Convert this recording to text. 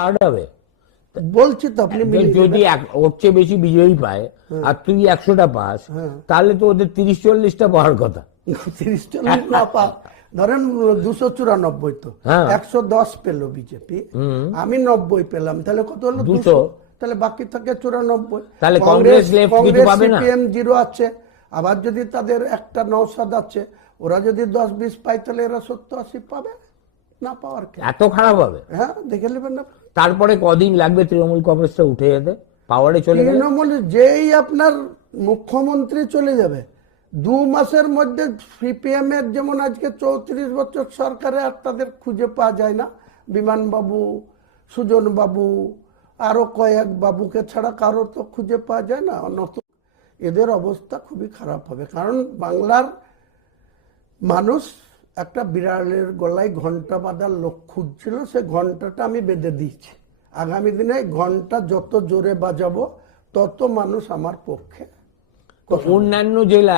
Hard হবে। বলছি তো আপনি যদি ওর চেয়ে বেশি বিজয়ী পায় আর তুই 100টা পাস, তাহলে তো ওদের 30-40টা পাওয়ার কথা। 30-40 না পা, ধরেন 294 তো, 110 পেল বিজেপি, আমি 90 পেলাম, তাহলে কত হলো? 200। তাহলে বাকি থাকে 94। তাহলে কংগ্রেস সিপিএম 0 আছে, আবার যদি তাদের একটা নওশাদ আছে, ওরা যদি 10-20 পায়, তাহলে এরা 70-80 পাবে। না পাওয়ার এত খারাপ হবে? হ্যাঁ, দেখে নেবেন না। তারপরে কদিন লাগবে তৃণমূল কংগ্রেসটা উঠে যেতে, পাওয়ারে চলে গেলে? তৃণমূল যেই আপনার মুখ্যমন্ত্রী চলে যাবে, 2 মাসের মধ্যে সিপিএম এর যেমন আজকে 34 বছর সরকারে আর তাদের খুঁজে পাওয়া যায় না। বিমান বাবু, সুজন বাবু, আরো কয়েক বাবুকে ছাড়া কারো তো খুঁজে পাওয়া যায় না। নতুন এদের অবস্থা খুবই খারাপ হবে, কারণ বাংলার মানুষ একটা বিড়ালের গলায় ঘন্টা বাঁধার লোক খুঁজছিল, সে ঘন্টাটা আমি বেঁধে দিয়েছি। আগামী দিনে ঘন্টা যত জোরে বাজাবো, তত মানুষ আমার পক্ষে। অন্যান্য জেলা